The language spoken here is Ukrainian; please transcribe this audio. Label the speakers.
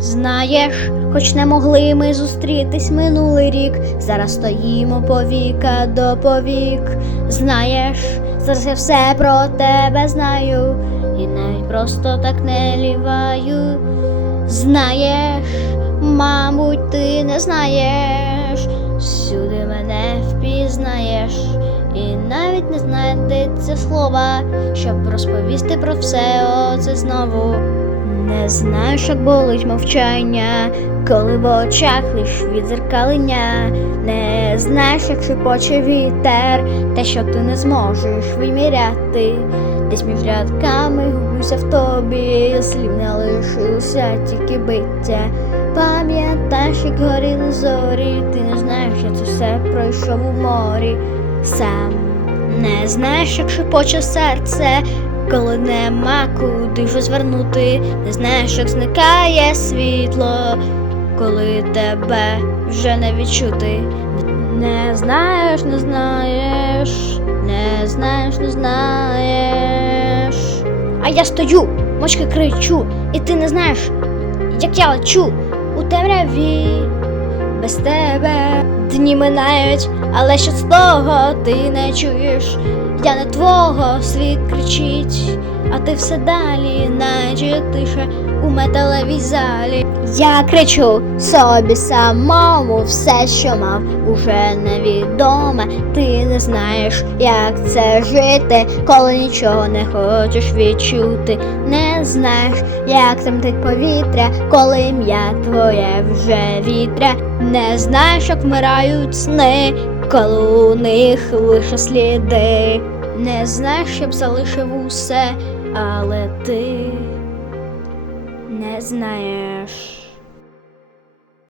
Speaker 1: Знаєш, хоч не могли ми зустрітись минулий рік, зараз стоїмо повіка до повік. Знаєш, зараз я все про тебе знаю, і навіть просто так не ліваю. Знаєш, мабуть, ти не знаєш, всюди мене впізнаєш, і навіть не знайдеться слова, щоб розповісти про все оце знову. Не знаєш, як болить мовчання, коли в очах лиш відзеркалення. Не знаєш, як шепоче вітер, те, що ти не зможеш виміряти. Десь між рядками гублюся в тобі, слів не лишилося тільки биття. Пам'ятаєш, як горіли зорі, ти не знаєш, я це все пройшов у морі сам. Не знаєш, як шепоче серце, коли нема куди вже звернути, не знаєш, як зникає світло, коли тебе вже не відчути. Не знаєш, не знаєш, не знаєш, не знаєш. А я стою, мочки кричу, і ти не знаєш, як я лечу у темряві без тебе. Дні минають, але що з того ти не чуєш. Я не твого світ кричить, а ти все далі, наче тиша у металевій залі. Я кричу собі самому, все, що мав, уже невідоме. Ти не знаєш, як це жити, коли нічого не хочеш відчути. Не знаєш, як тремтить повітря, коли ім'я твоє вже вітря. Не знаєш, як вмирають сни, коли у них лише сліди. Не знаєш, я б залишив усе, але ти знаєш.